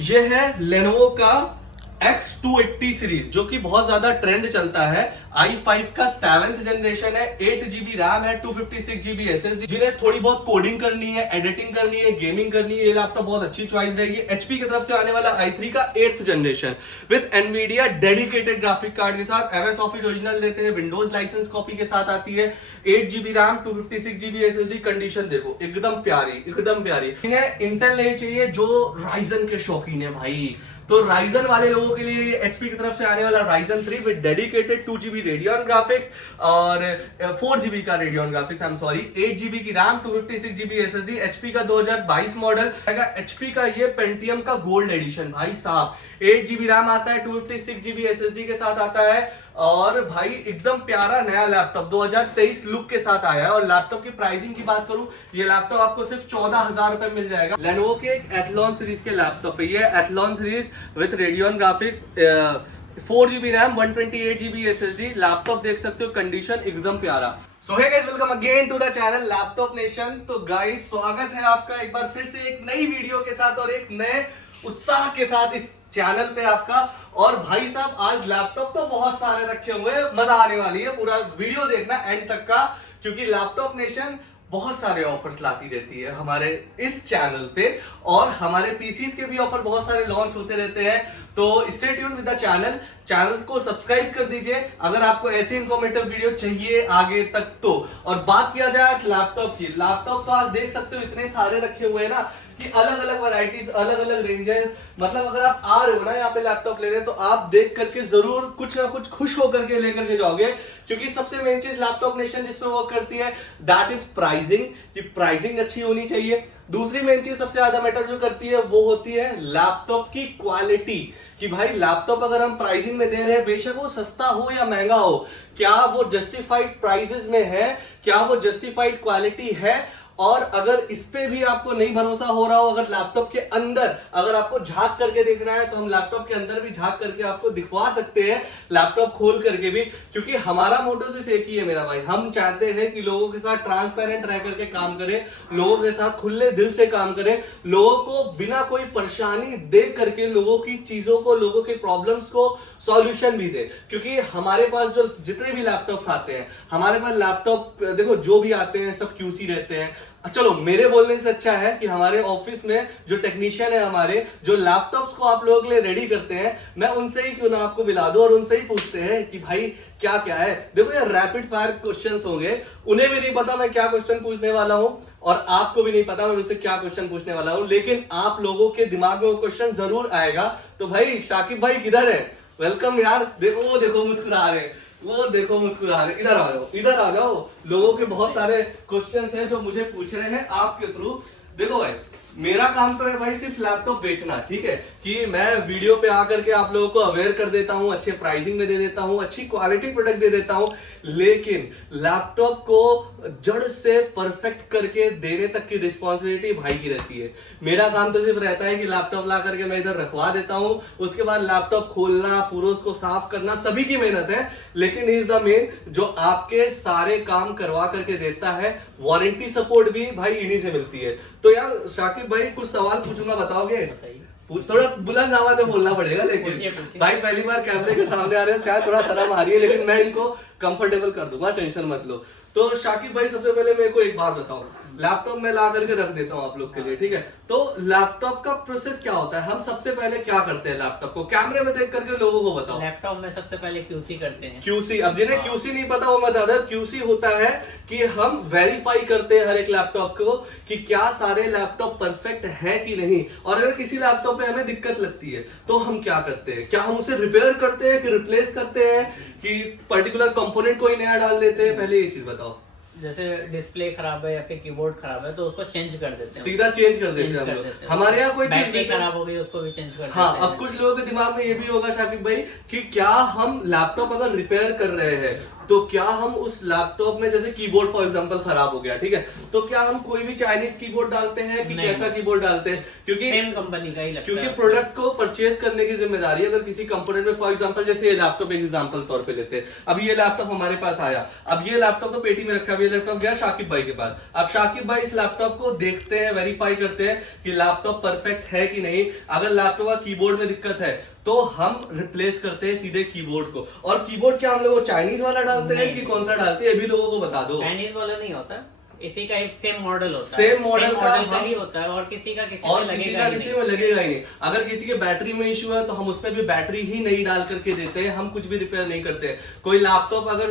ये है Lenovo का X280 सीरीज जो कि बहुत ज्यादा ट्रेंड चलता है। i5 का 7th जनरेशन है, 8GB रैम है, 256GB SSD। जिन्हें थोड़ी बहुत कोडिंग करनी है, एडिटिंग करनी है, गेमिंग करनी है, ये लैपटॉप बहुत अच्छी चॉइस रहेगी। HP की तरफ से आने वाला i3 का 8th generation with Nvidia dedicated graphic card के साथ। MS ऑफिस ओरिजिनल देते हैं, विंडोज लाइसेंस कॉपी के साथ आती है। 8GB RAM, 256GB SSD। Condition देखो एकदम प्यारी, एकदम प्यारी। इन्हें इंटेल नहीं चाहिए जो राइजन के शौकीन है भाई, तो राइजन वाले लोगों के लिए HP की तरफ से आने वाला Ryzen 3 with dedicated 2GB Radeon graphics और 4GB का रेडियन ग्राफिक्स, 8GB की रैम, 256GB SSD। HP का 2022 मॉडल है। HP का ये पेंटियम का गोल्ड एडिशन भाई साहब, 8GB रैम आता है, 256GB SSD के साथ आता है। और भाई एकदम प्यारा नया लैपटॉप 2023 लुक के साथ आया है। और लैपटॉप की प्राइसिंग की बात करूं, ये लैपटॉप आपको सिर्फ 14,000 रुपए मिल जाएगा। Lenovo के एक एथलॉन सीरीज के लैपटॉप है ये, Athlon series with Radeon graphics, 4GB RAM, 128GB SSD। Laptop देख सकते हो, कंडीशन एकदम प्यारा। So hey guys, welcome again to the channel laptop nation. तो गाइस स्वागत है आपका एक बार फिर से एक नई वीडियो के साथ और एक नए उत्साह के साथ इस चैनल पे आपका। और भाई साहब आज लैपटॉप तो बहुत सारे रखे हुए हैं, मजा आने वाली है। पूरा वीडियो देखना एंड तक का, क्योंकि लैपटॉप नेशन बहुत सारे ऑफर्स लाती रहती है हमारे इस चैनल पे। और हमारे पीसीज के भी ऑफर बहुत सारे लॉन्च होते रहते हैं। तो stay tuned with the channel को सब्सक्राइब कर दीजिए अगर आपको ऐसे इंफॉर्मेटिव वीडियो चाहिए आगे तक तो। और बात किया जाए लैपटॉप की, लैपटॉप तो आज देख सकते हो इतने सारे रखे हुए हैं ना कि अलग अलग वैरायटीज, अलग अलग रेंजेस। मतलब अगर आप आ रहे हो ना यहाँ पे लैपटॉप लेने, तो आप देख करके जरूर कुछ ना कुछ खुश होकर के लेकर के जाओगे। क्योंकि सबसे मेन चीज लैपटॉप नेशन जिसमें वर्क करती है दैट इज प्राइसिंग, कि प्राइसिंग अच्छी होनी चाहिए। दूसरी मेन चीज सबसे ज्यादा मैटर जो करती है वो होती है लैपटॉप की क्वालिटी, कि भाई लैपटॉप अगर हम प्राइसिंग में दे रहे हैं, बेशक वो सस्ता हो या महंगा हो, क्या वो जस्टिफाइड प्राइसेस में है, क्या वो जस्टिफाइड क्वालिटी है। और अगर इस पे भी आपको नहीं भरोसा हो रहा हो, अगर लैपटॉप के अंदर अगर आपको झांक करके देखना है, तो हम लैपटॉप के अंदर भी झांक करके आपको दिखवा सकते हैं, लैपटॉप खोल करके भी। क्योंकि हमारा मोटो सिर्फ एक ही है मेरा भाई, हम चाहते हैं कि लोगों के साथ ट्रांसपेरेंट रह करके काम करें, लोगों के साथ खुले दिल से काम करें, लोगों को बिना कोई परेशानी दे करके लोगों की चीजों को, लोगों के प्रॉब्लम्स को सॉल्यूशन भी दे। क्योंकि हमारे पास जो जितने भी लैपटॉप्स आते हैं, हमारे पास लैपटॉप देखो जो भी आते हैं सब QC रहते हैं। चलो मेरे बोलने से अच्छा है कि हमारे ऑफिस में जो टेक्नीशियन है हमारे, जो लैपटॉप्स को आप लोगों के लिए रेडी करते हैं, मैं उनसे ही क्यों ना आपको मिला दूं और उनसे ही पूछते हैं कि भाई क्या क्या है। देखो यार रैपिड फायर क्वेश्चंस होंगे, उन्हें भी नहीं पता मैं क्या क्वेश्चन पूछने वाला हूं और आपको भी नहीं पता मैं उनसे क्या क्वेश्चन पूछने वाला हूं, लेकिन आप लोगों के दिमाग में वो क्वेश्चन जरूर आएगा। तो भाई शाकिब भाई किधर है? वेलकम यार। देखो देखो मुस्कुरा रहे हैं, वो देखो मुस्कुरा रहे। इधर आ जाओ, इधर आ जाओ। लोगों के बहुत सारे क्वेश्चंस हैं जो मुझे पूछ रहे हैं आपके थ्रू। देखो भाई मेरा काम तो है भाई सिर्फ लैपटॉप बेचना, ठीक है, कि मैं वीडियो पे आकर के आप लोगों को अवेयर कर देता हूं, अच्छे प्राइसिंग में दे देता हूं, अच्छी क्वालिटी प्रोडक्ट दे देता हूं। लेकिन लैपटॉप को जड़ से परफेक्ट करके देने तक की रिस्पॉन्सिबिलिटी भाई की रहती है। मेरा काम तो सिर्फ रहता है कि लैपटॉप ला करके मैं इधर रखवा देता हूं, उसके बाद लैपटॉप खोलना, पूरा उसको साफ करना सभी की मेहनत है। लेकिन इज द मेन जो आपके सारे काम करवा करके देता है, वारंटी सपोर्ट भी भाई इन्हीं से मिलती है। तो यार शाकिब भाई कुछ सवाल पूछूंगा, बताओगे? थोड़ा बुलंद आवाज में बोलना पड़ेगा, लेकिन भाई पहली बार कैमरे के सामने आ रहे हैं, शायद थोड़ा शर्म आ रही है, लेकिन मैं इनको कंफर्टेबल कर दूंगा, टेंशन मत लो। तो शाकिब भाई सबसे पहले मेरे को एक बात बताओ, लैपटॉप में ला करके रख देता हूँ आप लोग के लिए, ठीक है? तो लैपटॉप का प्रोसेस क्या होता है? हम सबसे पहले क्या करते हैं लैपटॉप को कैमरे में देख करके लोगों को बताओ। लैपटॉप में सबसे पहले QC करते हैं। QC, अब जिन्हें QC नहीं पता वो मैं बता दूं, QC होता है कि हम वेरीफाई करते हैं हर एक लैपटॉप को कि क्या सारे लैपटॉप परफेक्ट है कि नहीं। और अगर किसी लैपटॉप पे हमें दिक्कत लगती है तो हम क्या करते हैं? क्या हम उसे रिपेयर करते हैं कि रिप्लेस करते हैं कि पर्टिकुलर कंपोनेंट कोई नया डाल देते हैं? पहले ये चीज बताओ। जैसे डिस्प्ले खराब है या फिर कीबोर्ड खराब है तो उसको चेंज कर देते हैं, सीधा चेंज कर देते हैं हम लोग। हमारे यहाँ कोई चीज बैटरी खराब हो गई उसको भी चेंज कर देते हैं। अब कुछ लोगों के दिमाग में ये भी होगा शाकिब भाई कि क्या हम लैपटॉप अगर रिपेयर कर रहे हैं तो क्या हम उस लैपटॉप में जैसे कीबोर्ड फॉर एग्जांपल खराब हो गया, ठीक है, तो क्या हम कोई भी चाइनीज कीबोर्ड डालते हैं कि कैसा कीबोर्ड डालते हैं? क्योंकि सेम कंपनी का ही लगता क्योंकि है प्रोडक्ट को परचेज करने की जिम्मेदारी अगर किसी कंपोनेंट में, फॉर एग्जांपल जैसे ये लैपटॉप एक एग्जांपल तौर पे लेते हैं, अब ये लैपटॉप हमारे पास आया, अब ये लैपटॉप तो पेटी में रखा है, ये लैपटॉप गया शाकिब भाई के पास, अब शाकिब भाई इस लैपटॉप को देखते हैं, वेरीफाई करते हैं कि लैपटॉप परफेक्ट है कि नहीं। अगर लैपटॉप का कीबोर्ड में दिक्कत है तो हम रिप्लेस करते हैं सीधे कीबोर्ड को। और कीबोर्ड क्या हम लोग चाइनीज वाला डालते हैं कि कौन सा डालते हैं, ये भी लोगों को बता दो। चाइनीज वाला नहीं होता, इसी का एक सेम मॉडल होता सेम है, मॉडल का ही होता है, और किसी का किसी में लगेगा ही नहीं। अगर किसी के बैटरी में इश्यू है तो हम उसमें भी बैटरी ही नहीं डाल करके देते हैं, हम कुछ भी रिपेयर नहीं करते। कोई लैपटॉप अगर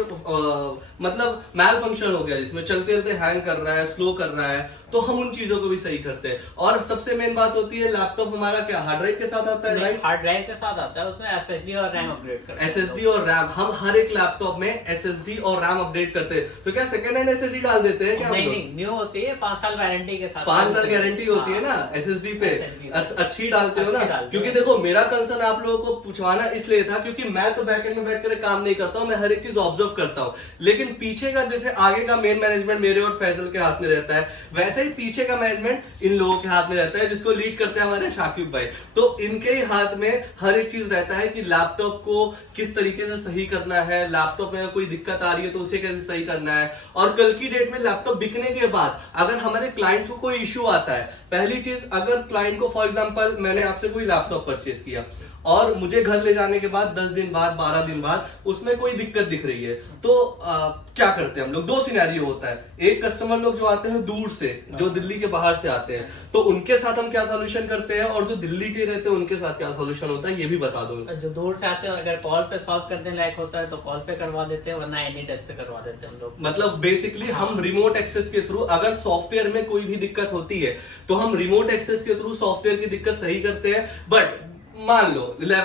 मतलब मैल फंक्शन हो गया जिसमें चलते चलते हैंग कर रहा है, स्लो कर रहा है, तो हम उन चीजों को भी सही करते हैं। और सबसे मेन बात होती है लैपटॉप हमारा क्या हार्ड ड्राइव के साथ आता है, राइट? हार्ड ड्राइव के साथ आता है, उसमें एसएसडी और रैम अपग्रेड करते हैं। एसएसडी और रैम, हम हर एक लैपटॉप में एसएसडी और रैम अपडेट करते हैं। तो क्या सेकंड हैंड एसएसडी डाल देते हैं क्या? नहीं, न्यू होती है, 5 साल वारंटी के साथ। 5 साल गारंटी होती है ना एसएसडी पे, अच्छी डालते हो ना? क्योंकि देखो मेरा कंसर्न आप लोगों को पूछवाना इसलिए था क्योंकि मैं तो बैकएंड में बैठ कर काम नहीं करता हूँ, मैं हर एक चीज ऑब्जर्व करता हूँ, लेकिन पीछे का जैसे आगे का मेन मैनेजमेंट मेरे और फैजल के हाथ में रहता है, वैसे ही पीछे का मैनेजमेंट इन लोगों के हाथ में रहता है, जिसको लीड करते हैं हमारे शाकिब भाई। तो इनके ही हाथ में हर एक चीज रहता है कि लैपटॉप को किस तरीके से सही करना है, लैपटॉप में कोई दिक्कत आ रही है तो उसे कैसे सही करना है। और कल की डेट में लैपटॉप बिकने के बाद अगर हमारे क्लाइंट को कोई इश्यू आता है, पहली चीज अगर क्लाइंट को फॉर एग्जांपल मैंने आपसे कोई लैपटॉप परचेज किया और मुझे घर ले जाने के बाद 10 दिन बाद 12 दिन बाद उसमें कोई दिक्कत दिख रही है, तो क्या करते हैं हम लोग? 2 सिनेरियो होता है। एक कस्टमर लोग जो आते हैं दूर से, जो दिल्ली के बाहर से आते हैं, तो उनके साथ हम क्या सॉल्यूशन करते हैं, और जो दिल्ली के रहते हैं उनके साथ क्या सॉल्यूशन होता है, ये भी बता दो। जो दूर से आते हैं अगर कॉल पे सॉल्व करने लायक होता है तो कॉल पे करवा देते हैं, वरना एनी टेस्ट से करवा देते हैं हम लोग। मतलब बेसिकली हम रिमोट एक्सेस के थ्रू, अगर सॉफ्टवेयर में कोई भी दिक्कत होती है तो हम रिमोट एक्सेस के थ्रू सॉफ्टवेयर की दिक्कत सही करते हैं। बट मान लो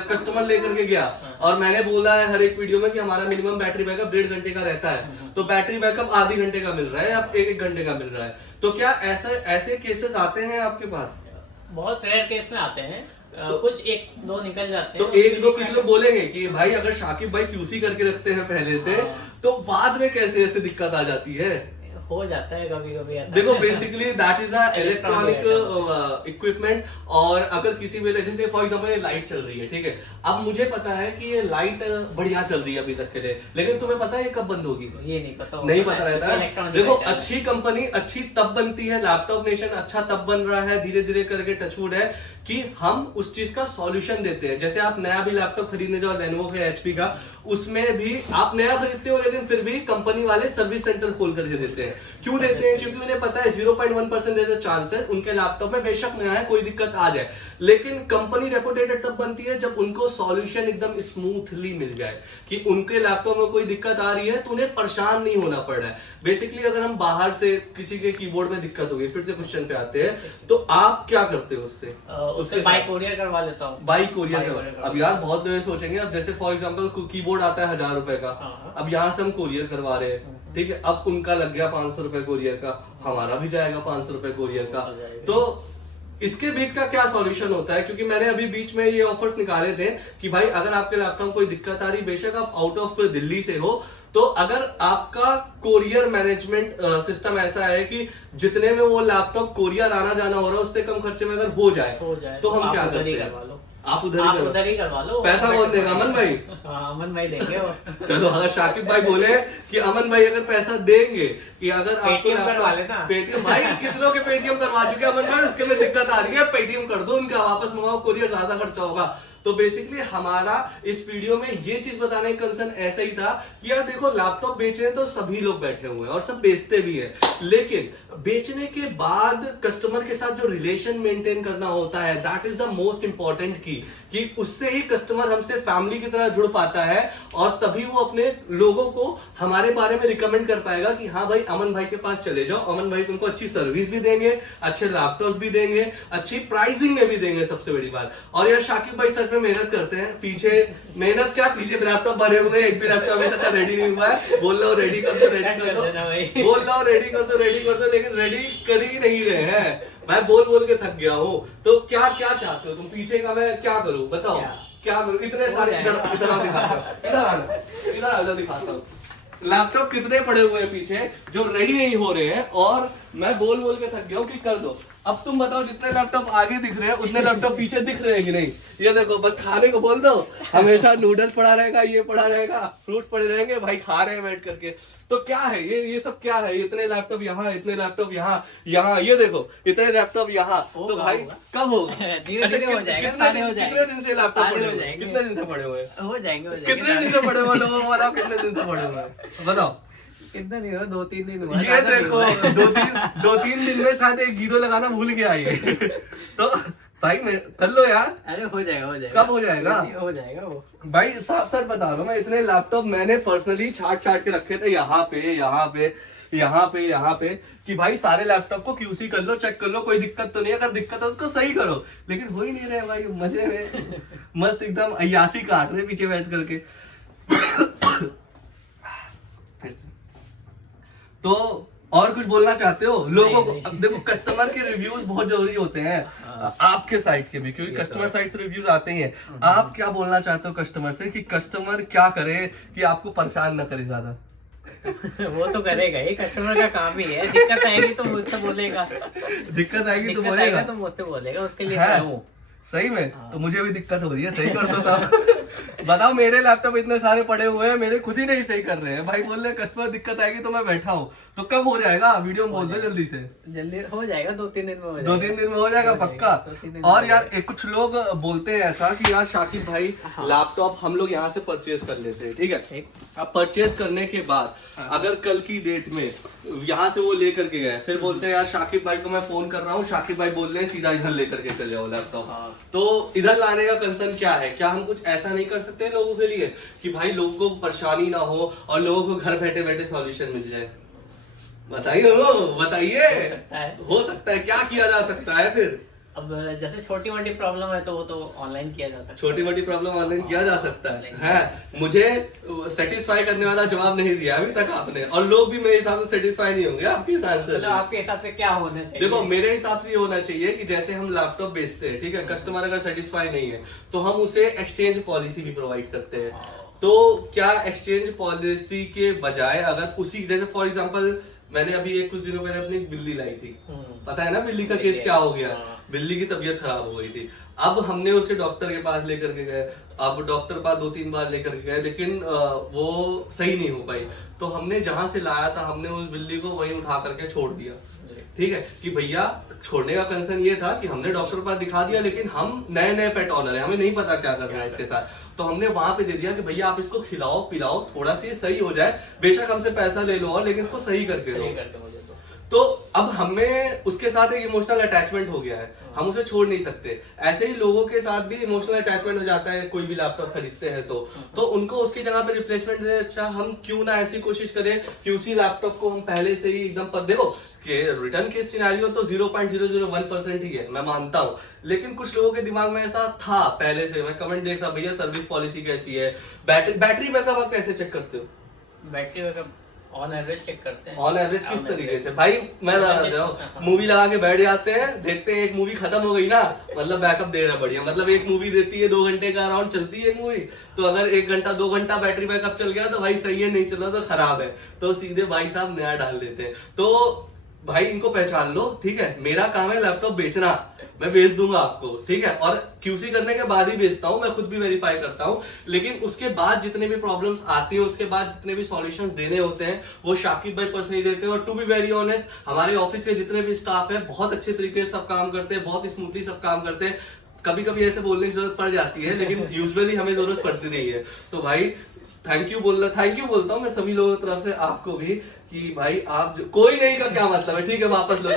कस्टमर लेकर के गया और मैंने बोला है हर एक वीडियो में कि हमारा मिनिमम बैटरी बैकअप 1.5 घंटे का रहता है, तो बैटरी बैकअप आधे घंटे का मिल रहा है या 1 घंटे का मिल रहा है, तो क्या ऐसे केसेस आते हैं आपके पास? बहुत रेयर केस में आते हैं, तो कुछ 1-2 निकल जाते हैं। तो 1-2 कुछ लोग बोलेंगे कि भाई अगर शाकिब भाई क्यूसी करके रखते हैं पहले से, तो बाद में कैसे ऐसे दिक्कत आ जाती है? हो जाता है कभी कभी ऐसा। देखो basically that is a electronic equipment, और अगर किसी भी जैसे फॉर एग्जांपल ये लाइट चल रही है, ठीक है, अब मुझे पता है कि ये लाइट बढ़िया चल रही है अभी तक के लिए, लेकिन तुम्हें पता है ये कब बंद होगी? ये नहीं पता, नहीं पता रहता है। देखो अच्छी कंपनी अच्छी तब बनती है, लैपटॉप नेशन अच्छा तब बन रहा है धीरे धीरे करके, टचवुड है, कि हम उस चीज का सॉल्यूशन देते हैं। जैसे आप नया भी लैपटॉप खरीदने जाओ लेनोवो का, एचपी का, उसमें भी आप नया खरीदते हो लेकिन फिर भी कंपनी वाले सर्विस सेंटर खोल करके देते हैं। क्यों देते हैं? क्योंकि उन्हें पता है 0.1% चांसेस उनके लैपटॉप में बेशक नया है कोई दिक्कत आ जाए, लेकिन कंपनी रेपुटेटेड तब बनती है जब उनको सॉल्यूशन एकदम स्मूथली मिल जाए, कि उनके लैपटॉप में कोई दिक्कत आ रही है तो उन्हें परेशान नहीं होना पड़ रहा है। बेसिकली अगर हम बाहर से किसी के कीबोर्ड में दिक्कत हो गई, फिर से क्वेश्चन पे आते हैं, तो आप क्या करते हो उससे बाई कोरियर करवा लेता हूँ। बाई कोरियर अब यार बहुत लोग सोचेंगे, अब जैसे फॉर एग्जांपल कीबोर्ड आता है 1000 रुपए का, अब यहाँ से हम कोरियर करवा रहे हैं, ठीक है, अब उनका लग गया 500 रुपए कोरियर का, हमारा भी जाएगा 500 रुपए कोरियर का, तो इसके बीच का क्या सॉल्यूशन होता है? क्योंकि मैंने अभी बीच में ये ऑफर्स निकाले थे कि भाई अगर आपके लैपटॉप कोई दिक्कत आ रही, बेशक आप आउट ऑफ दिल्ली से हो, तो अगर आपका कोरियर मैनेजमेंट सिस्टम ऐसा है कि जितने में वो लैपटॉप कोरियर आना जाना हो रहा है उससे कम खर्चे में अगर हो जाए तो हम क्या करते हैं? आप उधर ही करवा लो। पैसा कौन देगा? अमन भाई। अमन भाई देंगे वो। चलो अगर शाकिब भाई बोले कि अमन भाई अगर पैसा देंगे कि अगर पेटीएम करवा लेना, पेटीएम भाई कितनों के पेटीएम करवा चुके अमन भाई, उसके में दिक्कत आ रही है, पेटीएम कर दो उनका, वापस मंगाओ, कोरियर ज्यादा खर्चा होगा। तो बेसिकली हमारा इस वीडियो में ये चीज बताने का कंसर्न ऐसा ही था कि यार देखो लैपटॉप बेच रहे हैं तो सभी लोग बैठे हुए हैं और सब बेचते भी हैं, लेकिन बेचने के बाद कस्टमर के साथ जो रिलेशन मेंटेन करना होता है that is the most important की, कि उससे ही कस्टमर हमसे फैमिली की तरह जुड़ पाता है और तभी वो अपने लोगों को हमारे बारे में रिकमेंड कर पाएगा कि हाँ भाई अमन भाई के पास चले जाओ, अमन भाई तुमको अच्छी सर्विस भी देंगे, अच्छे लैपटॉप भी देंगे, अच्छी प्राइसिंग में भी देंगे, सबसे बड़ी बात। और यार शाकिब भाई सच में मेहनत करते हैं, पीछे मेहनत क्या, पीछे लैपटॉप भरे हुए हैं, एक भी लैपटॉप अभी तक रेडी नहीं हुआ है, बोल रहा हूँ रेडी कर दो, रेडी कर दो, बोल रहा हूँ रेडी कर दो, रेडी कर दो, लेकिन रेडी कर ही नहीं रहे हैं। मैं बोल बोल के थक गया हूँ। तो क्या क्या चाहते हो तुम? पीछे का मैं क्या करूँ बताओ, क्या करूँ? इतने सारे इधर दिखाता हूँ, इधर आ जाओ दिखाता हूँ, लैपटॉप कितने पड़े हुए हैं पीछे जो रेडी नहीं हो रहे हैं, और मैं बोल बोल के थक गया हूँ कि कर दो। अब तुम बताओ, जितने लैपटॉप आगे दिख रहे हैं उतने लैपटॉप पीछे दिख रहे हैं कि नहीं? ये देखो, बस खाने को बोल दो, हमेशा नूडल्स पड़ा रहेगा, ये पड़ा रहेगा, फ्रूट्स पड़े रहेंगे, भाई खा रहे हैं बैठ करके। तो क्या है ये सब क्या है? इतने लैपटॉप यहाँ, इतने लैपटॉप यहाँ, ये देखो इतने लैपटॉप यहाँ। तो भाई कब होगा? धीरे-धीरे हो जाएगा, सारे हो जाएंगे। कितने दिन से लैपटॉप सारे पड़े हो हुए? जाएंगे। कितने दिन से पड़े हुए? हो जाएंगे कितने दिन से पड़े हुए लोगों को बताओ, कितने दिन से पड़े हुए हैं बताओ? कितना नहीं हुआ, 2-3 दिन हुआ। ये देखो, दो तीन दिन में शायद एक जीरो लगाना भूल गया ये। तो भाई कर लो यार। अरे हो जाएगा। कब हो जाएगा? हो जाएगा वो। भाई साफ साफ बता रहा हूँ, मैं इतने लैपटॉप मैंने पर्सनली छाट के रखे थे यहाँ पे कि भाई सारे लैपटॉप को क्यूसी कर लो, चेक कर लो, कोई दिक्कत तो नहीं है, अगर दिक्कत है उसको सही करो। लेकिन हो ही नहीं रहे भाई, मजे में मस्त एकदम अय्याशी काट रहे पीछे बैठ करके। फिर से तो और कुछ बोलना चाहते हो लोगों को? अब देखो, कस्टमर के रिव्यूज बहुत जरूरी होते हैं, आपके साइट के भी, क्योंकि कस्टमर साइट से रिव्यूज आते ही हैं। आप क्या बोलना चाहते हो कस्टमर से कि कस्टमर क्या करे कि आपको परेशान न करे ज्यादा? वो तो करेगा ही, कस्टमर का काम ही है। दिक्कत आएगी तो मुझसे बोलेगा, दिक्कत आएगी तो बोलेगा, तो मुझसे बोलेगा, उसके लिए है? मैं हूँ। सही में? तो मुझे भी दिक्कत हो रही है, सही कर दो साहब। बताओ, मेरे लैपटॉप इतने सारे पड़े हुए हैं, मेरे खुद ही नहीं सही कर रहे हैं भाई। बोल रहे कस्टमर दिक्कत आएगी तो मैं बैठा हूँ। तो कब हो जाएगा? वीडियो में बोल दो जल्दी से। जल्दी हो जाएगा, 2-3 दिन में हो जाएगा। 2-3 दिन में हो जाएगा पक्का। और यार कुछ लोग बोलते हैं ऐसा कि यार शाकिब भाई लैपटॉप हम लोग यहाँ से परचेज कर लेते हैं, ठीक है? अब परचेज करने के बाद अगर कल की डेट में यहाँ से वो लेकर के गए, फिर बोलते हैं यार शाकिब भाई को मैं फोन कर रहा हूँ, शाकिब भाई बोल रहे हैं सीधा इधर लेकर के चले जाओ लैपटॉप। तो इधर लाने का कंसर्न क्या है? क्या हम कुछ ऐसा नहीं कर सकते लोगों के लिए कि भाई लोगों को परेशानी ना हो और लोगों को घर बैठे बैठे सॉल्यूशन मिल जाए? बताइए, हो सकता है। क्या किया जा सकता है फिर? अब जैसे छोटी मोटी प्रॉब्लम है तो वो तो ऑनलाइन किया जा सकता है। छोटी मोटी प्रॉब्लम ऑनलाइन किया जा सकता है। मुझे सेटिस्फाई करने वाला जवाब नहीं दिया अभी तक आपने, और लोग भी मेरे हिसाब से सेटिस्फाई नहीं होंगे आपके इस आंसर से। आपके हिसाब से क्या होना चाहिए? देखो, मेरे हिसाब से ये होना चाहिए कि जैसे हम लैपटॉप बेचते हैं, ठीक है, कस्टमर अगर सेटिस्फाई नहीं है तो हम उसे एक्सचेंज पॉलिसी भी प्रोवाइड करते हैं। तो क्या एक्सचेंज पॉलिसी के बजाय अगर उसी, जैसे फॉर एग्जांपल मैंने अभी कुछ दिनों पहले अपनी एक बिल्ली लाई थी, पता है ना बिल्ली का केस क्या हो गया? बिल्ली की तबीयत खराब हो गई थी। अब हमने उसे डॉक्टर के पास लेकर के गए, अब डॉक्टर पास 2-3 बार लेकर के गए, लेकिन वो सही नहीं हो पाई। तो हमने जहां से लाया था, हमने उस बिल्ली को वहीं उठा करके छोड़ दिया, ठीक है? कि भैया, छोड़ने का कंसर्न ये था कि हमने डॉक्टर पास दिखा दिया, लेकिन हम नए पेट ऑनर है, हमें नहीं पता क्या करना है इसके साथ। तो हमने वहां पे दे दिया कि भैया आप इसको खिलाओ पिलाओ, थोड़ा सा सही हो जाए, बेशक हमसे पैसा ले लो और लेकिन इसको सही करके दो। तो अब हमें उसके साथ एक इमोशनल अटैचमेंट हो गया है, हम उसे छोड़ नहीं सकते। ऐसे ही लोगों के साथ भी इमोशनल अटैचमेंट हो जाता है, कोई भी लैपटॉप खरीदते हैं तो उनको उसकी जगह पे रिप्लेसमेंट दे। अच्छा, हम क्यों ना ऐसी कोशिश करें कि उसी लैपटॉप को हम पहले से ही एकदम पर देखो कि रिटर्न के सिनेरियो तो 0.001% ही है, मैं मानता हूँ, लेकिन कुछ लोगों के दिमाग में ऐसा था पहले से। मैं कमेंट देख रहा, भैया सर्विस पॉलिसी कैसी है, बैटरी बैकअप आप कैसे चेक करते हो? Battery backup on average check करते हैं। ऑन एवरेज किस तरीके से? भाई मैं मूवी लगा के बैठ जाते हैं, देखते हैं एक मूवी खत्म हो गई ना, मतलब बैकअप दे रहा बढ़िया, मतलब एक मूवी देती है 2 घंटे का अराउंड चलती है मूवी, तो अगर 1 घंटा 2 घंटा बैटरी बैकअप चल गया तो भाई सही है, नहीं चला तो खराब है, तो सीधे भाई साहब नया डाल देते हैं। तो भाई इनको पहचान लो, ठीक है? मेरा काम है लैपटॉप बेचना, मैं बेच दूंगा आपको, ठीक है? और क्यूसी करने के बाद ही बेचता हूँ, मैं खुद भी वेरीफाई करता हूँ, लेकिन उसके बाद जितने भी प्रॉब्लम्स आती हैं, उसके बाद जितने भी सॉल्यूशंस देने होते हैं, वो शाकिब भाई पर्सनली देते हैं। और टू बी वेरी ऑनेस्ट, हमारे ऑफिस के जितने भी स्टाफ है बहुत अच्छे तरीके से सब काम करते हैं, बहुत स्मूथली सब काम करते हैं। कभी कभी ऐसे बोलने की जरूरत पड़ जाती है, लेकिन यूजुअली हमें जरूरत पड़ती नहीं है। तो भाई थैंक यू बोलता हूँ मैं सभी लोगों की तरफ से, आपको भी, कि भाई आप कोई नहीं का क्या मतलब है, ठीक है? वापस लो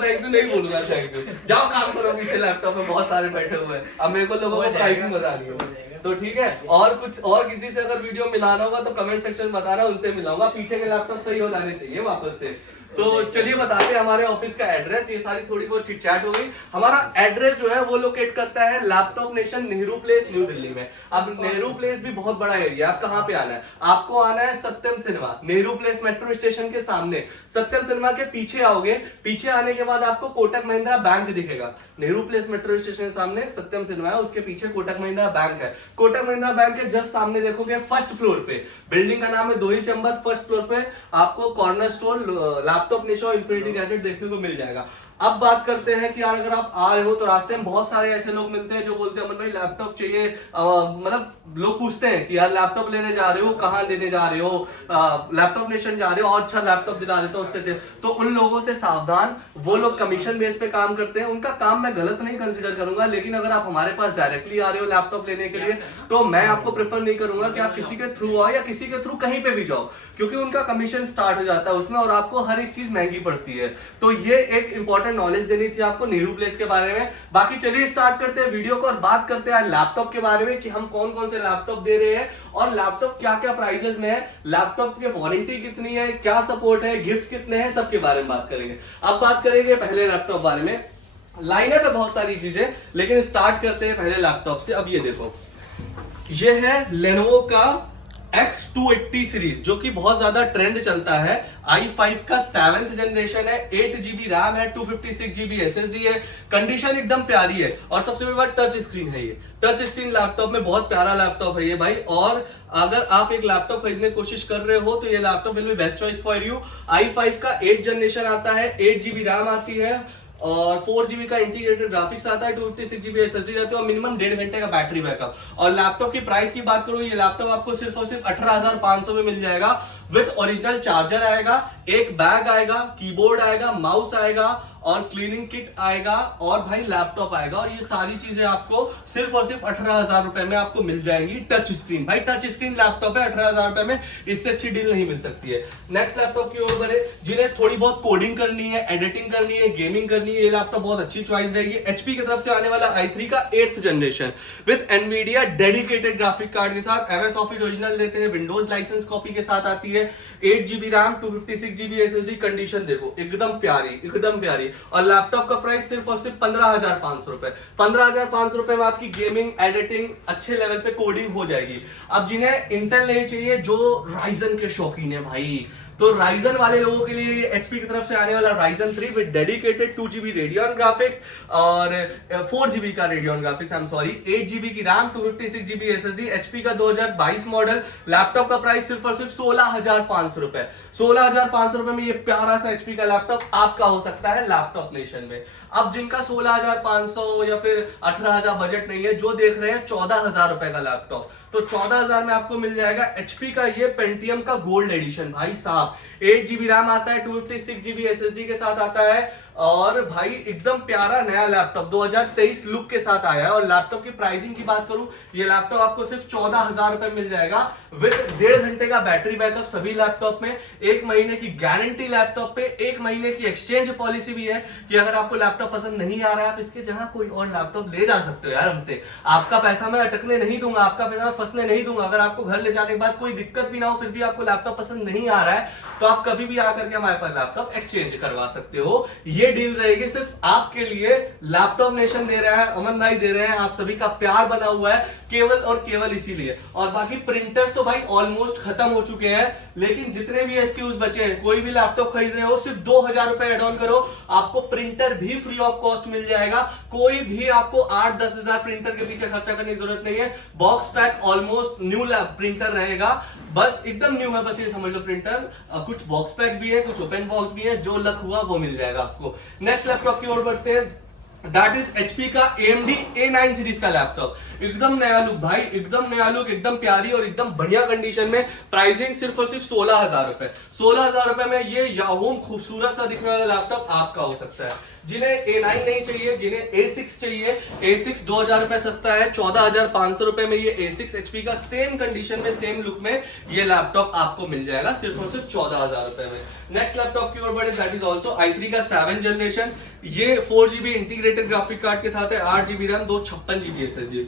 थैंक यू नहीं बोलूंगा थैंक यू। जाओ काम करो, पीछे लैपटॉप में बहुत सारे बैठे हुए हैं, अब मेरे को लोगों को प्राइसिंग बता दी है, तो ठीक है? और कुछ और किसी से अगर वीडियो मिलाना होगा तो कमेंट सेक्शन में बताना, उनसे मिलाऊंगा। पीछे के लैपटॉप सही हो जाने चाहिए वापस से। तो चलिए बताते हैं हमारे ऑफिस का एड्रेस। ये सारी थोड़ी बहुत चिट चैट हो गई। हमारा एड्रेस जो है वो लोकेट करता है laptop nation Nehru place new Delhi में। अब नेहरू प्लेस भी बहुत बड़ा एरिया, आप कहाँ पे आना है? आपको आना है Satyam cinema, Nehru place metro station के सामने। सत्यम सिनेमा के पीछे आओगे, पीछे आने के बाद आपको कोटक महिंद्रा बैंक दिखेगा, नेहरू प्लेस मेट्रो स्टेशन के सामने सत्यम सिनेमा है, उसके पीछे कोटक महिंद्रा बैंक है। कोटक महिंद्रा बैंक के जस्ट सामने देखोगे फर्स्ट फ्लोर पे, बिल्डिंग का नाम है दोहिल चैम्बर, फर्स्ट फ्लोर पे आपको कॉर्नर स्टोर लैपटॉप नेशन और इन्फिनिटी गैजेट देखने को मिल जाएगा। अब बात करते हैं कि यार अगर आप आ रहे हो तो रास्ते में बहुत सारे ऐसे लोग मिलते हैं जो बोलते हैं अमन भाई लैपटॉप चाहिए, मतलब लोग पूछते हैं कि यार लैपटॉप लेने जा रहे हो, कहाँ लेने जा रहे हो, लैपटॉप नेशन जा रहे हो और अच्छा लैपटॉप दिला देते हो उससे। तो उन लोगों से सावधान, वो लोग कमीशन बेस पे काम करते हैं, उनका काम मैं गलत नहीं कंसिडर करूंगा, लेकिन अगर आप हमारे पास डायरेक्टली आ रहे हो लैपटॉप लेने के लिए तो मैं आपको प्रेफर नहीं करूंगा कि आप किसी के थ्रू आओ या किसी के थ्रू कहीं पे भी जाओ, क्योंकि उनका कमीशन स्टार्ट हो जाता है उसमें और आपको हर एक चीज महंगी पड़ती है। तो ये एक इंपॉर्टेंट नॉलेज देनी थी आपको नेहरू प्लेस के बारे में। बाकी चलिए स्टार्ट करते हैं वीडियो को और बात करते हैं लैपटॉप के बारे में कि हम कौन कौन से लैपटॉप दे रहे हैं और लैपटॉप क्या क्या प्राइसेस में है, लैपटॉप की वारंटी कितनी है, क्या सपोर्ट है, गिफ्ट्स कितने हैं, सबके बारे में बात करेंगे। अब बात करेंगे पहले लैपटॉप बारे में। लाइनअप है बहुत सारी चीजें, लेकिन स्टार्ट करते हैं पहले लैपटॉप से। अब ये देखो, ये है लेनोवो का X280 सीरीज जो कि बहुत ज्यादा ट्रेंड चलता है। i5 का 7th जनरेशन है, 8GB रैम है, 256GB SSD है, कंडीशन एकदम प्यारी है और सबसे बड़ी बात टच स्क्रीन है। ये टच स्क्रीन लैपटॉप में बहुत प्यारा लैपटॉप है ये भाई। और अगर आप एक लैपटॉप खरीदने की कोशिश कर रहे हो तो ये laptop will be best choice for you. i5 का 8th जनरेशन आता है, 8GB रैम आती है और 4GB का इंटीग्रेटेड ग्राफिक्स आता है, 256GB SSD रहती है और मिनिमम 1.5 घंटे का बैटरी बैकअप। और लैपटॉप की प्राइस की बात करूं, ये लैपटॉप आपको सिर्फ और सिर्फ 18,500 में मिल जाएगा। विद ओरिजिनल चार्जर आएगा, एक बैग आएगा, कीबोर्ड आएगा, माउस आएगा और क्लीनिंग किट आएगा और भाई लैपटॉप आएगा। और ये सारी चीजें आपको सिर्फ और सिर्फ 18,000 रुपए में आपको मिल जाएंगी। टच स्क्रीन भाई, टच स्क्रीन लैपटॉप है 18,000 रुपए में, इससे अच्छी डील नहीं मिल सकती है। नेक्स्ट लैपटॉप की ओर बढ़े, जिन्हें थोड़ी बहुत कोडिंग करनी है, एडिटिंग करनी है, गेमिंग करनी है, ये लैपटॉप बहुत अच्छी चॉइस रहेगी। HP की तरफ से आने वाला i3 का 8th generation with Nvidia dedicated graphic card के साथ, MS ऑफिस ओरिजिनल देते हैं, विंडोज लाइसेंस कॉपी के साथ आती है, 8GB RAM, 256GB SSD, condition देखो एकदम प्यारी, एकदम प्यारी। और लैपटॉप का प्राइस सिर्फ और सिर्फ 15,500 रुपए। 15,500 रुपए में आपकी गेमिंग, एडिटिंग अच्छे लेवल पे कोडिंग हो जाएगी। अब जिन्हें इंटेल नहीं चाहिए, जो राइजन के शौकीन है भाई, तो राइजन वाले लोगों के लिए HP की तरफ से आने वाला Ryzen 3 with dedicated 2GB Radeon graphics और 4GB का रेडियन ग्राफिक्स, 8GB की रैम, 256GB SSD, HP का 2022 मॉडल। लैपटॉप का प्राइस सिर्फ और सिर्फ 16,500 रुपए। 16,500 रुपए में ये प्यारा सा HP का लैपटॉप आपका हो सकता है लैपटॉप नेशन में। अब जिनका 16,500 या फिर 18,000 बजट नहीं है, जो देख रहे हैं 14,000 रुपए का लैपटॉप, तो 14,000 में आपको मिल जाएगा HP का ये पेंटियम का गोल्ड एडिशन भाई साहब। 8GB रैम आता है, 256GB SSD के साथ आता है और भाई एकदम प्यारा नया लैपटॉप 2023 लुक के साथ आया है। और लैपटॉप की प्राइसिंग की बात करूं, ये लैपटॉप आपको सिर्फ 14,000 रुपए मिल जाएगा विद 1.5 घंटे का बैटरी बैकअप सभी लैपटॉप में, 1 महीने की गारंटी लैपटॉप पे, 1 महीने की एक्सचेंज पॉलिसी भी है कि अगर आपको लैपटॉप पसंद नहीं आ रहा है आप इसके जगह कोई और लैपटॉप ले जा सकते हो यार हमसे। आपका पैसा मैं अटकने नहीं दूंगा, आपका पैसा मैं फंसने नहीं दूंगा। अगर आपको घर ले जाने के बाद कोई दिक्कत भी ना हो, फिर भी आपको लैपटॉप पसंद नहीं आ रहा है, तो आप कभी भी आकर के हमारे पास लैपटॉप एक्सचेंज करवा सकते हो। ये डील रहेगी सिर्फ आपके लिए। लैपटॉप नेशन दे रहा है, अमन भाई दे रहे हैं, आप सभी का प्यार बना हुआ है केवल और केवल इसीलिए। और बाकी प्रिंटर्स तो भाई ऑलमोस्ट खत्म हो चुके हैं, लेकिन जितने भी SKUs बचे हैं, कोई भी लैपटॉप खरीद रहे हो सिर्फ 2,000 रुपए एड ऑन करो, आपको प्रिंटर भी फ्री ऑफ कॉस्ट मिल जाएगा। कोई भी आपको 8-10 हजार प्रिंटर के पीछे खर्चा करने की जरूरत नहीं है। Box pack almost new printer रहेगा, बस एकदम न्यू है, बस ये समझ लो प्रिंटर। कुछ बॉक्स पैक भी है, कुछ ओपन बॉक्स भी है, जो लक हुआ वो मिल जाएगा आपको। नेक्स्ट लैपटॉप की ओर बढ़ते हैं, दैट इज HP का AMD A9 सीरीज का लैपटॉप। एकदम नया लुक भाई, एकदम नया लुक, एकदम प्यारी और एकदम बढ़िया कंडीशन में। प्राइसिंग सिर्फ और सिर्फ 16,000 रुपए। 16,000 रुपए में ये याहूम खूबसूरत सा दिखने वाला लैपटॉप आपका हो सकता है। जिन्हें A9 नहीं चाहिए, जिन्हें A6 चाहिए, A6 2,000 रुपए सस्ता है, 14,500 रुपए में ये A6 HP का सेम कंडीशन में, सेम लुक में ये लैपटॉप आपको मिल जाएगा सिर्फ और सिर्फ 14,000 रुपए में। नेक्स्ट लैपटॉप की ओर बढ़े, दैट इज ऑल्सो i3 का 7th जनरेशन। ये 4GB इंटीग्रेटेड ग्राफिक कार्ड के साथ है, 8GB RAM, 256GB SSD।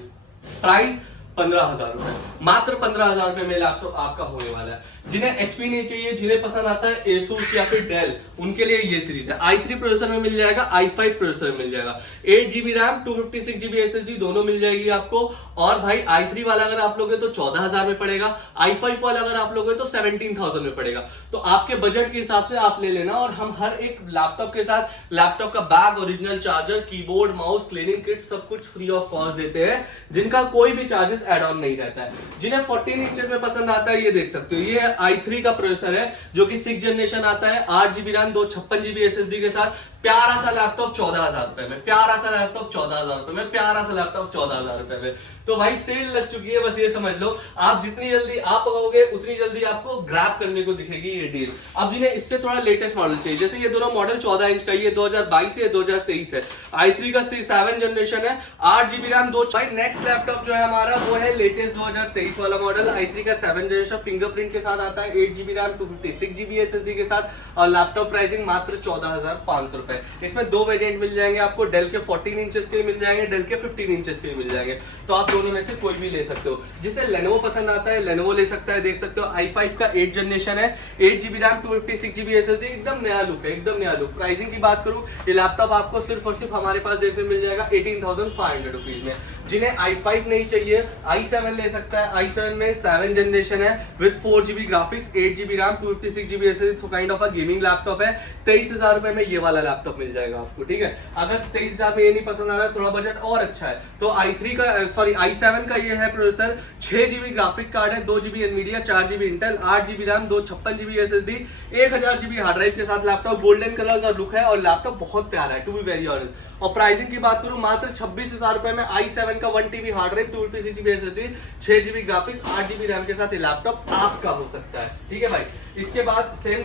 Price 15,000 रुपए, मात्र 15,000 रुपए में लैपटॉप आपका होने वाला है। जिन्हें एचपी नहीं चाहिए, जिन्हें पसंद आता है एसूस या फिर डेल, उनके लिए ये सीरीज है। i3 प्रोसेसर में मिल जाएगा, i5 प्रोसेसर में मिल जाएगा, 8GB रैम 256GB SSD दोनों मिल जाएगी आपको। और भाई i3 वाला अगर आप लोगे तो 14,000 में पड़ेगा, i5 वाला अगर आप लोगे तो 17,000 में पड़ेगा। तो आपके बजट के हिसाब से आप ले लेना। और हम हर एक लैपटॉप के साथ लैपटॉप का bag, original charger, keyboard, mouse, cleaning kit सब कुछ फ्री ऑफ कॉस्ट देते हैं, जिनका कोई भी चार्जेस एड ऑन नहीं रहता है। जिन्हें 14 इंचेस में पसंद आता है, ये देख सकते हो, ये i3 का प्रोसेसर है जो कि 6th जनरेशन आता है, 8GB रैम 256GB SSD के साथ। प्यारा सा लैपटॉप 14,000 रुपए में, प्यारा सा लैपटॉप 14,000 रुपए में, प्यारा सा लैपटॉप 14,000 रुपए में। तो भाई सेल लग चुकी है, बस ये समझ लो। आप जितनी जल्दी आप पकाओगे उतनी जल्दी आपको ग्रैब करने को दिखेगी ये डील। अब जिन्हें इससे थोड़ा लेटेस्ट मॉडल चाहिए, जैसे ये दोनों मॉडल 14 इंच का, ये 2022 है, 2023 है, i3 का 7th जनरेशन है, 8GB रैम 2। भाई नेक्स्ट लैपटॉप जो है हमारा वो है लेटेस्ट 2023 वाला मॉडल, i3 का 7th जनरेशन, फिंगरप्रिंट के साथ आता है, 8GB रैम 256GB SSD के साथ। और लैपटॉप प्राइसिंग मात्र 14,500 रुपए। इसमें दो वेरिएंट मिल जाएंगे आपको, डेल के 14 इंचेस के मिल जाएंगे, डेल के 15 इंचेस के मिल जाएंगे। तो आप दोनों में से कोई भी ले सकते हो। जिसे लेनोवो पसंद आता है लेनोवो ले सकता है। देख सकते हो i5 का 8th जनरेशन है, 8GB रैम 256GB SSD, एकदम नया लुक है, एकदम नया लुक। प्राइसिंग की बात करूं, ये लैपटॉप आपको सिर्फ और सिर्फ हमारे पास देखने मिल जाएगा 18,500 रुपीज में। जिन्हें i5 नहीं चाहिए, i7 ले सकता है। i7 में 7th जनरेशन है with 4GB graphics, 8GB RAM 256GB SSD, so kind of a gaming laptop है। 23,000 रुपए में ये वाला लैपटॉप मिल जाएगा आपको, ठीक है। अगर 23,000 में ये नहीं पसंद आ रहा है, थोड़ा बजट और अच्छा है, तो i7 का ये है प्रोसेसर, 6GB ग्राफिक कार्ड है, 2GB Nvidia, 4GB Intel, 8GB RAM, 256GB SSD, 1000GB hard drive के साथ लैपटॉप। गोल्डन कलर का लुक है और लैपटॉप बहुत प्यारा है, टू बी वेरी ऑनेस्ट। और प्राइसिंग की बात करूं, मात्र 26,000 रुपए में i7 का 1TB hard drive, 256GB SSD, 6GB graphics, 8GB RAM के साथ ये लैपटॉप आपका हो सकता है, ठीक है भाई। इसके बाद सेम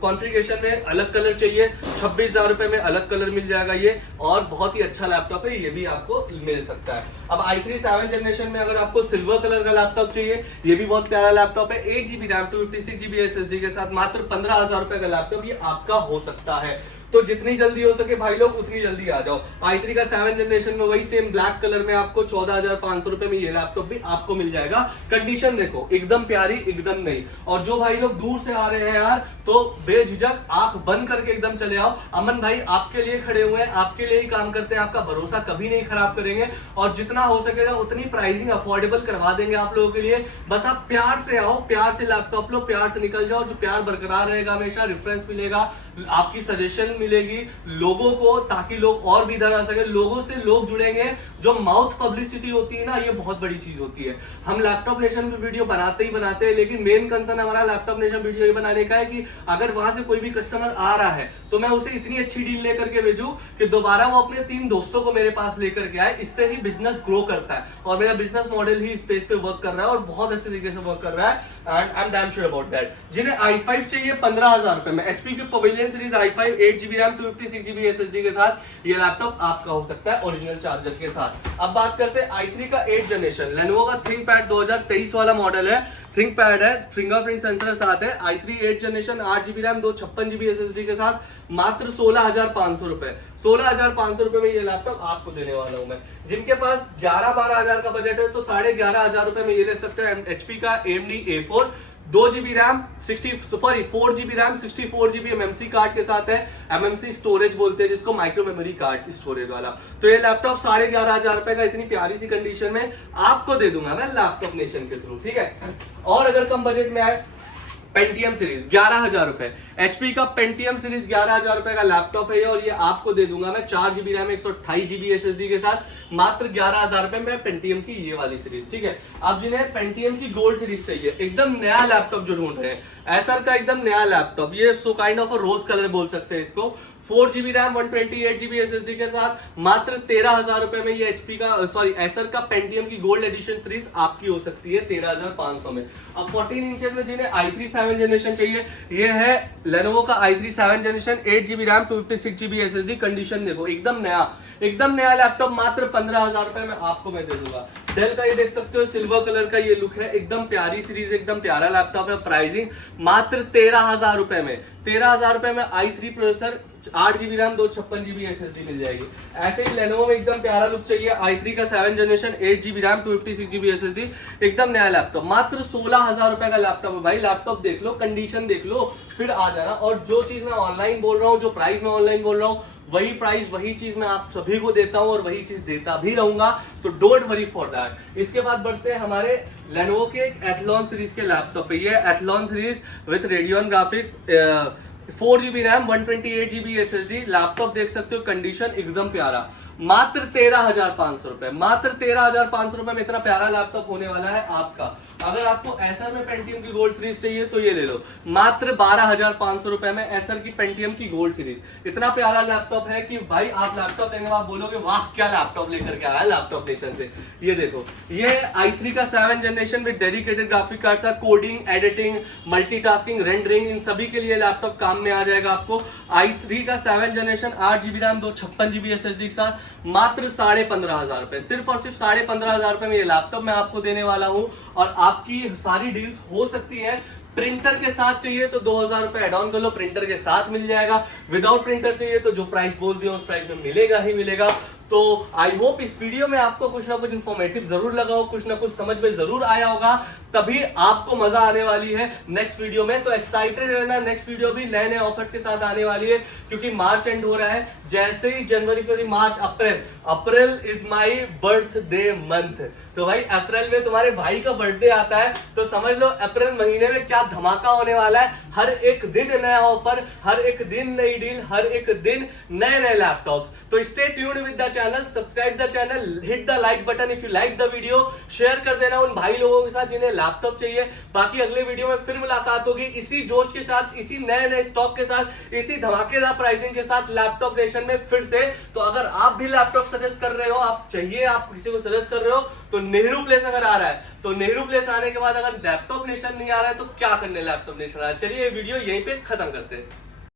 कॉन्फ़िगरेशन में अलग कलर चाहिए, 26,000 रुपए में अलग कलर मिल जाएगा ये, और बहुत ही अच्छा लैपटॉप है, ये भी आपको मिल सकता है। अब i3 7th जनरेशन में अगर आपको सिल्वर कलर का लैपटॉप चाहिए, ये भी बहुत प्यारा लैपटॉप है, 8GB रैम 256GB SSD के साथ, मात्र 15,000 रुपए का लैपटॉप ये आपका हो सकता है। तो जितनी जल्दी हो सके भाई लोग उतनी जल्दी आ जाओ। i3 का 7th जनरेशन में वही सेम ब्लैक कलर में आपको 14,500 रुपए में ये लैपटॉप भी आपको मिल जाएगा। कंडीशन देखो एकदम प्यारी, एकदम नई। और जो भाई लोग दूर से आ रहे हैं यार, तो बेझिझक आंख बंद करके एकदम चले आओ। अमन भाई आपके लिए खड़े हुए हैं, आपके लिए ही काम करते हैं, आपका भरोसा कभी नहीं खराब करेंगे, और जितना हो सकेगा उतनी प्राइसिंग अफोर्डेबल करवा देंगे आप लोगों के लिए। बस आप प्यार से आओ, प्यार से लैपटॉप लो, प्यार से निकल जाओ। जो प्यार बरकरार रहेगा, हमेशा रेफरेंस मिलेगा, आपकी सजेशन मिलेगी लोगों को, ताकि लोग और भी इधर आ सके। लोगों से लोग जुड़ेंगे, जो माउथ पब्लिसिटी होती है ना, ये बहुत बड़ी चीज होती है। हम लैपटॉप नेशन की वीडियो बनाते ही बनाते हैं, लेकिन मेन कंसर्न हमारा लैपटॉप नेशन वीडियो ये बनाने का है कि अगर वहां से कोई भी कस्टमर आ रहा है तो मैं उसे इतनी अच्छी डील लेकर के भेजूं कि दोबारा वो अपने 3 दोस्तों को मेरे पास लेकर के आए। इससे ही बिजनेस ग्रो करता है, और मेरा बिजनेस मॉडल ही स्पेस पे वर्क कर रहा है, और बहुत अच्छे तरीके से वर्क कर रहा है, and I am damn sure about that. जिन्हें i5 चाहिए 15,000 रुपए में, HP की pavilion series i5 8GB RAM 256GB SSD के साथ ये लैपटॉप आपका हो सकता है, ओरिजिनल चार्जर के साथ। अब बात करते हैं i3 का 8th जनरेशन, लेनोवो का थिंकपैड 2023 वाला मॉडल है, थिंकपैड है, फिंगरप्रिंट सेंसर साथ है, i3 8th generation, 8GB RAM, 256GB SSD के साथ, मात्र 16,500 रुपए। 16,500 रुपए में ये लैपटॉप आपको देने वाला हूं मैं। जिनके पास 11-12 हजार का बजट है, तो 11,500 रुपए में ये ले सकते हैं HP का AMD A4, 2GB RAM 4GB RAM 64GB MMC card के साथ है। MMC स्टोरेज बोलते हैं जिसको, माइक्रो मेमोरी कार्ड स्टोरेज वाला। तो ये लैपटॉप 11,500 रुपए का इतनी प्यारी सी कंडीशन में आपको दे दूंगा मैं लैपटॉप नेशन के थ्रू, ठीक है। और अगर कम बजट में आए, पेंटियम सीरीज 11,000 रुपए, HP का पेंटियम सीरीज 11,000 रुपए का लैपटॉप है, और ये आपको दे दूंगा मैं 4GB रैम 128GB SSD के साथ, मात्र 11,000 रुपए में पेंटियम की ये वाली सीरीज, ठीक है। अब जिन्हें पेंटियम की गोल्ड सीरीज चाहिए, एकदम नया लैपटॉप जो ढूंढ रहे हैं, एसर का एकदम नया लैपटॉप, ये so kind of a rose colour बोल सकते हैं इसको, 4GB रैम 128GB SSD के साथ, मात्र 13,000 रुपए में ये एसर का पेंटियम की गोल्ड एडिशन सीरीज आपकी हो सकती है 13,500 में। अब 14 इंचेस में जिन्हें i3 7th जनरेशन चाहिए, ये है लेनोवो का i3 7th generation, 8GB RAM 256GB SSD, condition देखो एकदम नया लैपटॉप, मात्र 15,000 रुपए में आपको मैं दे दूंगा। डेल का ये देख सकते हो सिल्वर कलर का ये लुक है, एकदम प्यारी सीरीज, एकदम प्यारा लैपटॉप है। प्राइसिंग मात्र 13,000 रुपए में, 13,000 रुपए में i3 processor, 8GB RAM, 256GB SSD मिल जाएगी। ऐसे ही लेनोवो में एकदम प्यारा लुक चाहिए, i3 का 7 generation, 8GB RAM, 256GB SSD, एकदम नया लैपटॉप, मात्र 16,000 रुपए का लैपटॉप है भाई। लैपटॉप देख लो, कंडीशन देख लो, फिर आ जाना। और जो चीज मैं ऑनलाइन बोल रहा हूँ, जो प्राइस मैं ऑनलाइन बोल रहा हूँ, वही प्राइस वही चीज मैं आप सभी को देता हूँ और वही चीज देता भी रहूंगा, तो डोंट वरी फॉर दैट। इसके बाद बढ़ते हैं हमारे लेनोवो के एथलॉन सीरीज के लैपटॉप पे। ये Athlon series with Radeon graphics, 4GB RAM, 128GB SSD, laptop देख सकते हो, कंडीशन एकदम प्यारा, मात्र 13,500 रुपए, मात्र 13,500 रुपए में इतना प्यारा लैपटॉप होने वाला है आपका। अगर आपको एसर में पेंटियम की गोल्ड सीरीज चाहिए तो ये ले लो, मात्र 12,500 रुपए में एसर की पेंटियम की गोल्ड सीरीज। इतना प्यारा लैपटॉप है कि भाई आप लैपटॉप लेंगे आप बोलोगे वाह क्या लैपटॉप लेकर के आया लैपटॉप नेशन से। ये देखो, ये i3 का 7 generation with dedicated graphic card सा, कोडिंग, एडिटिंग, मल्टीटास्किंग, रेंडरिंग, इन सभी के लिए लैपटॉप काम में आ जाएगा आपको। i3 का 7 generation, 8GB RAM, 256GB SSD के साथ, मात्र 15,500 रुपए, सिर्फ और सिर्फ 15,500 रुपए में ये लैपटॉप मैं आपको देने वाला हूँ। और आपकी सारी डील्स हो सकती है। प्रिंटर के साथ चाहिए तो 2,000 रुपए एड ऑन कर लो, प्रिंटर के साथ मिल जाएगा। विदाउट प्रिंटर चाहिए तो जो प्राइस बोल दिया उस प्राइस में मिलेगा ही मिलेगा। तो आई होप इस वीडियो में आपको कुछ ना कुछ इन्फॉर्मेटिव जरूर लगा हो, कुछ ना कुछ समझ में जरूर आया होगा, तभी आपको मजा आने वाली है नेक्स्ट वीडियो में। तो एक्साइटेड रहना, नेक्स्ट वीडियो भी नए नए ऑफर्स के साथ आने वाली है, क्योंकि मार्च एंड हो रहा है। जैसे ही जनवरी, फरवरी, मार्च, April is my birthday month, तो भाई अप्रैल में तुम्हारे भाई का बर्थडे आता है, तो समझ लो अप्रैल महीने में क्या धमाका होने वाला है। हर एक दिन नया ऑफर, हर एक दिन नई डील, हर एक दिन नए नए लैपटॉप्स। तो stay tuned with the channel, subscribe the channel, hit the like button if you like the video, share कर देना उन भाई लोगों के साथ जिन्हें लैपटॉप चाहिए। बाकी अगले वीडियो में फिर मुलाकात होगी इसी जोश के साथ, इसी नए नए स्टॉक के साथ, इसी धमाकेदार प्राइसिंग के साथ लैपटॉप नेशन में फिर से। तो अगर आप भी लैपटॉप सजेस्ट कर रहे हो, आप चाहिए, आप किसी को सजेस्ट कर रहे हो, तो नेहरू प्लेस अगर आ रहा है तो नेहरू प्लेस आने के बाद अगर लैपटॉप नेशन नहीं आ रहा है तो क्या करने लैपटॉप नेशन आ रहा है। चलिए ये वीडियो यहीं पे खत्म करते हैं।